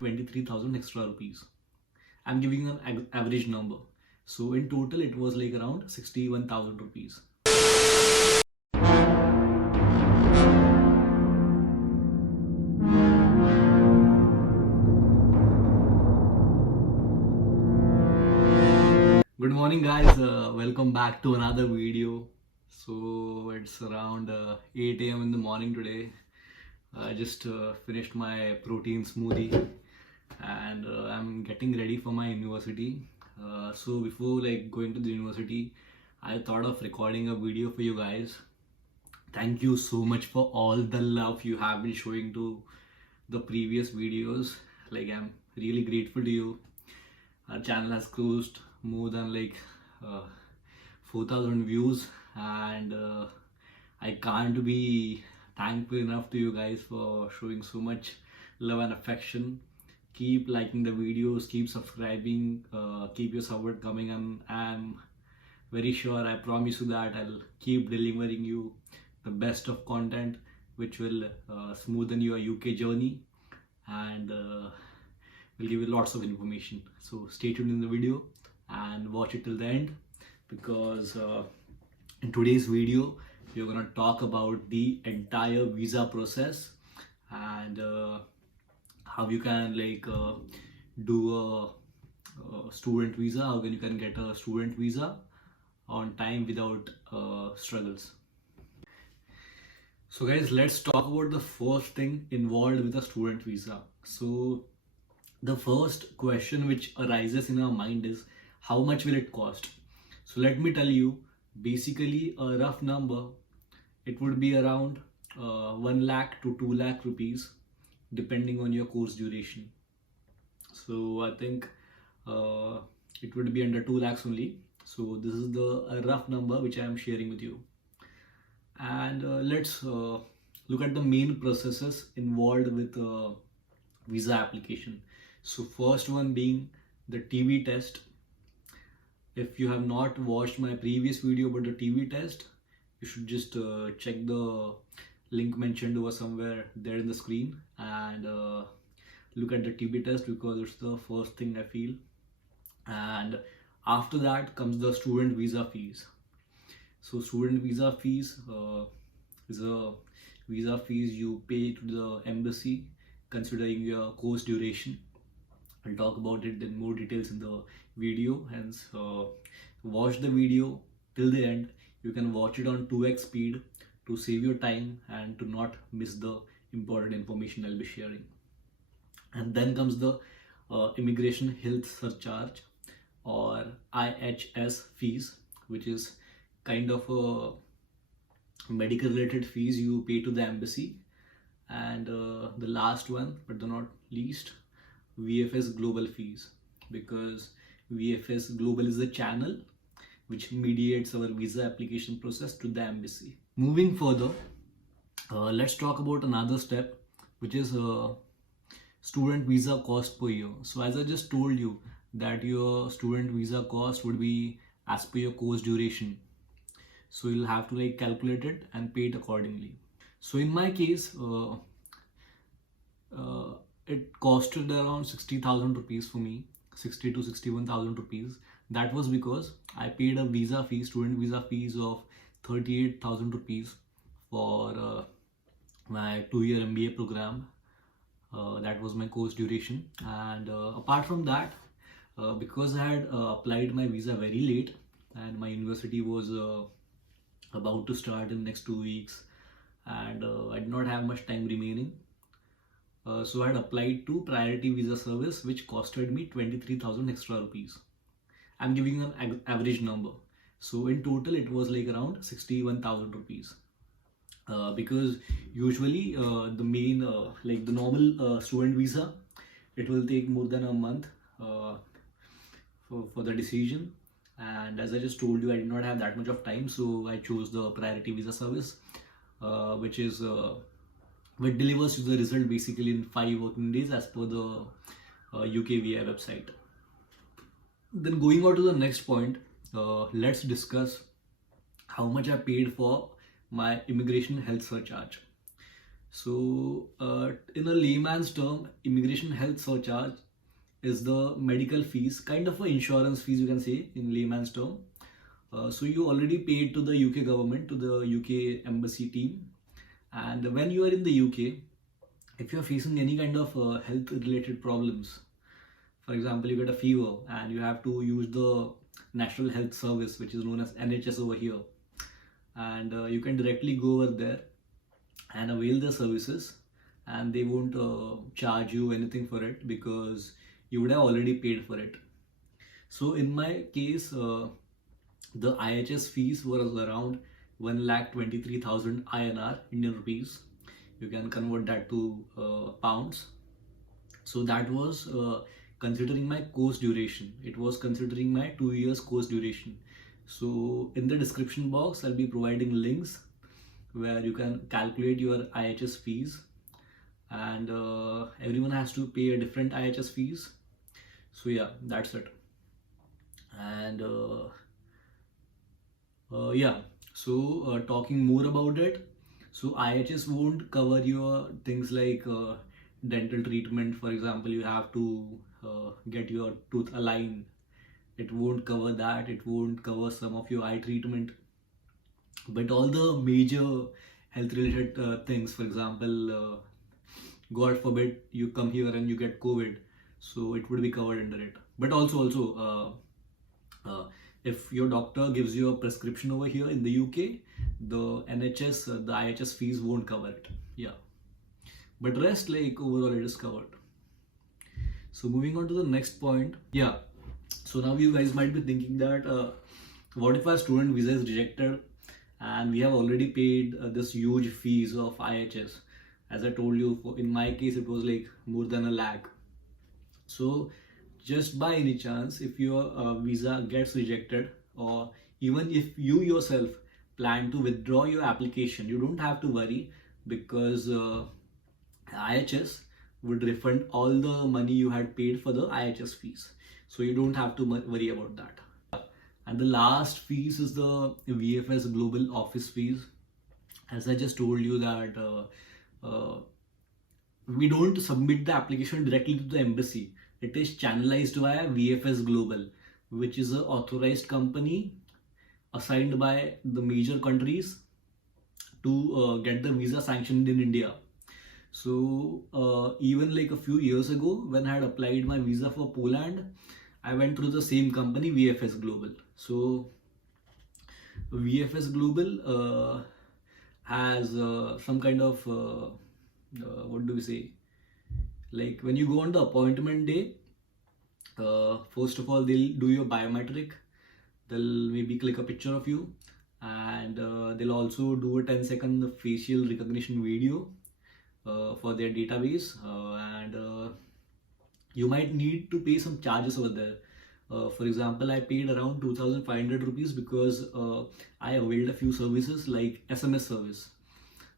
23,000 extra rupees. I'm giving an average number. So in total, it was like around 61,000 rupees. Good morning, guys. Welcome back to another video. So it's around 8 a.m. in the morning today. I just finished my protein smoothie and I'm getting ready for my university. So before going to the university, I thought of recording a video for you guys. Thank you so much for all the love you have been showing to the previous videos. I'm really grateful to you. Our channel has closed more than uh, 4,000 views, and I can't be thankful enough to you guys for showing so much love and affection. Keep liking the videos, keep subscribing, keep your support coming, and I'm very sure, I promise you that I'll keep delivering you the best of content which will smoothen your UK journey and will give you lots of information. So stay tuned in the video and watch it till the end, because in today's video we're gonna talk about the entire visa process and how you can do a student visa, how you can get a student visa on time without struggles. So guys, let's talk about the first thing involved with a student visa. So the first question which arises in our mind is, how much will it cost? So let me tell you, basically a rough number, it would be around 1 lakh to 2 lakh rupees depending on your course duration. So I think it would be under 2 lakhs only. So this is the rough number which I am sharing with you. And let's look at the main processes involved with visa application. So first one being the TB test. If you have not watched my previous video about the TB test, you should just check the link mentioned over somewhere there in the screen and look at the TB test, because it's the first thing I feel. And after that comes the student visa fees. So student visa fees is a visa fees you pay to the embassy considering your course duration. I'll talk about it in more details in the video, hence watch the video till the end. You can watch it on 2x speed to save your time and to not miss the important information I'll be sharing. And then comes the immigration health surcharge, or IHS fees, which is kind of a medical related fees you pay to the embassy. And the last one but not least, VFS Global Fees, because VFS Global is a channel which mediates our visa application process to the embassy. Moving further, let's talk about another step, which is student visa cost per year. So as I just told you that your student visa cost would be as per your course duration. So you'll have to calculate it and pay it accordingly. So in my case, it costed around 60,000 rupees for me, 60 to 61,000 rupees. That was because I paid a visa fee, student visa fees of 38,000 rupees for my 2-year MBA program. That was my course duration. And apart from that, because I had applied my visa very late and my university was about to start in next 2 weeks, and I did not have much time remaining. So I had applied to priority visa service, which costed me 23,000 extra rupees. I'm giving an average number. So in total, it was around 61,000 rupees. Because usually the main, the normal student visa, it will take more than a month for the decision. And as I just told you, I did not have that much of time, so I chose the priority visa service, which delivers you the result basically in 5 working days as per the UKVI website. Then going on to the next point, let's discuss how much I paid for my immigration health surcharge. So, in a layman's term, immigration health surcharge is the medical fees, kind of a insurance fees you can say in layman's term. So you already paid to the UK government, to the UK embassy team, and when you are in the UK, if you are facing any kind of health related problems, for example, you get a fever and you have to use the National Health Service, which is known as NHS over here, and you can directly go over there and avail the services, and they won't charge you anything for it because you would have already paid for it. So in my case, the IHS fees was around 1,23,000 INR, Indian rupees. You can convert that to pounds. So that was considering my course duration. It was considering my 2 years course duration. So in the description box, I'll be providing links where you can calculate your IHS fees, and everyone has to pay a different IHS fees. So yeah, that's it. And yeah, so talking more about it, so IHS won't cover your things like dental treatment. For example, you have to get your tooth aligned. It won't cover that. It won't cover some of your eye treatment. But all the major health related things, for example, God forbid you come here and you get COVID, so it would be covered under it. But if your doctor gives you a prescription over here in the UK, the NHS, the IHS fees won't cover it. Yeah, but rest, like, overall it is covered. So moving on to the next point. Yeah, so now you guys might be thinking that what if our student visa is rejected and we have already paid this huge fees of IHS? As I told you, in my case it was like more than a lakh. So just by any chance, if your visa gets rejected, or even if you yourself plan to withdraw your application, you don't have to worry, because IHS would refund all the money you had paid for the IHS fees. So you don't have to worry about that. And the last fees is the VFS Global Office fees. As I just told you that we don't submit the application directly to the embassy. It is channelized via VFS Global, which is an authorized company assigned by the major countries to get the visa sanctioned in India. So even like a few years ago, when I had applied my visa for Poland, I went through the same company, VFS Global. So VFS Global has some kind of what do we say? Like, when you go on the appointment day, first of all they'll do your biometric. They'll maybe click a picture of you, and they'll also do a 10-second facial recognition video for their database, and you might need to pay some charges over there. For example, I paid around 2,500 rupees because I availed a few services like SMS service.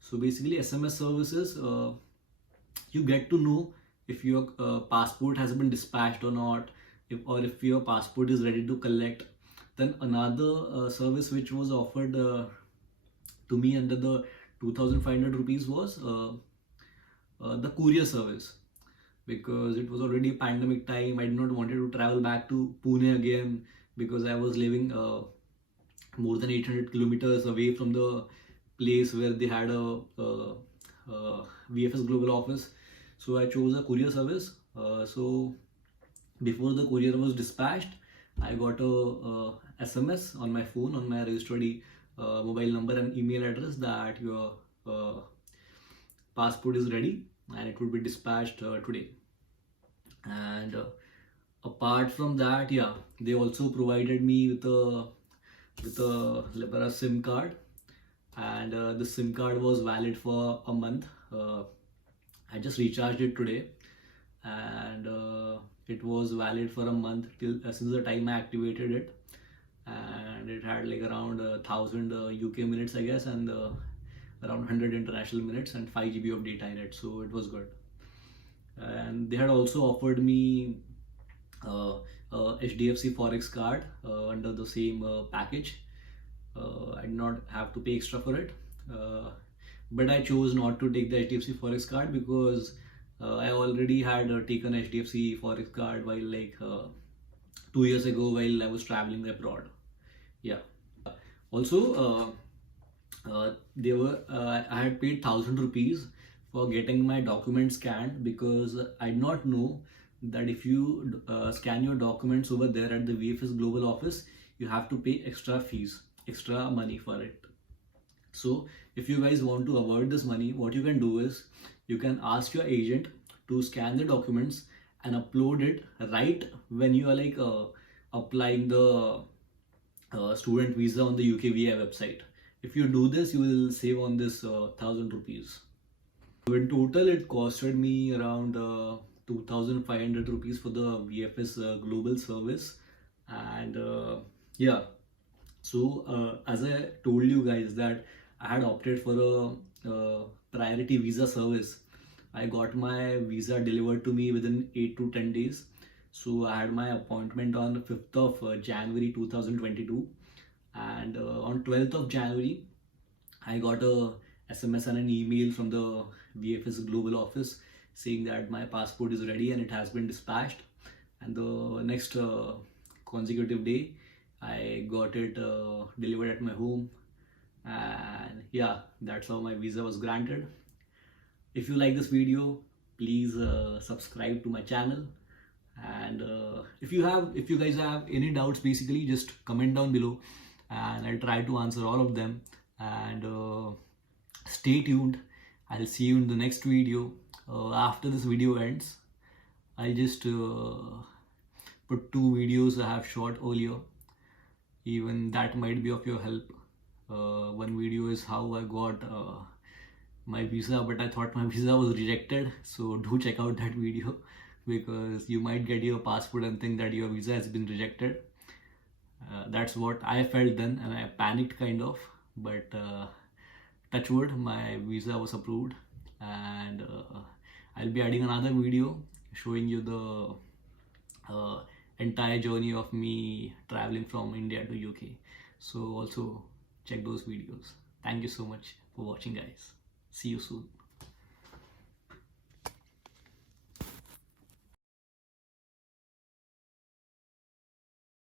So basically, SMS services, you get to know if your passport has been dispatched or not, or if your passport is ready to collect. Then another service which was offered to me under the 2,500 rupees was the courier service, because it was already pandemic time. I did not wanted to travel back to Pune again, because I was living more than 800 kilometers away from the place where they had a VFS Global office. So I chose a courier service. So before the courier was dispatched, I got a SMS on my phone, on my registered mobile number and email address, that your passport is ready and it will be dispatched today. And apart from that, yeah, they also provided me with a SIM card, and the SIM card was valid for a month. I just recharged it today, and it was valid for a month till since the time I activated it, and it had like around 1,000 UK minutes, I guess, and around 100 international minutes and 5 GB of data in it. So it was good. And they had also offered me HDFC Forex card under the same package. I did not have to pay extra for it. but I chose not to take the HDFC Forex card because I already had taken HDFC Forex card while 2 years ago while I was traveling abroad. Yeah. Also, I had paid 1,000 rupees for getting my documents scanned because I did not know that if you scan your documents over there at the VFS Global office, you have to pay extra fees, extra money for it. So if you guys want to avoid this money, what you can do is you can ask your agent to scan the documents and upload it right when you are applying the student visa on the UKVI website. If you do this, you will save on this 1,000 rupees. So in total, it costed me around 2,500 rupees for the VFS Global service, and yeah. So as I told you guys that I had opted for a priority visa service. I got my visa delivered to me within 8 to 10 days. So I had my appointment on 5th of January 2022, and on 12th of January I got a SMS and an email from the VFS Global office saying that my passport is ready and it has been dispatched. And the next consecutive day, I got it delivered at my home. And yeah, that's how my visa was granted. If you like this video, please subscribe to my channel. And if you guys have any doubts, basically just comment down below, and I'll try to answer all of them. And stay tuned. I'll see you in the next video. After this video ends, I'll just put 2 videos I have shot earlier. Even that might be of your help. One video is how I got my visa, but I thought my visa was rejected. So do check out that video because you might get your passport and think that your visa has been rejected. That's what I felt then, and I panicked kind of. But touch wood, my visa was approved, and I'll be adding another video showing you the entire journey of me traveling from India to UK. So also check those videos. Thank you so much for watching, guys. See you soon.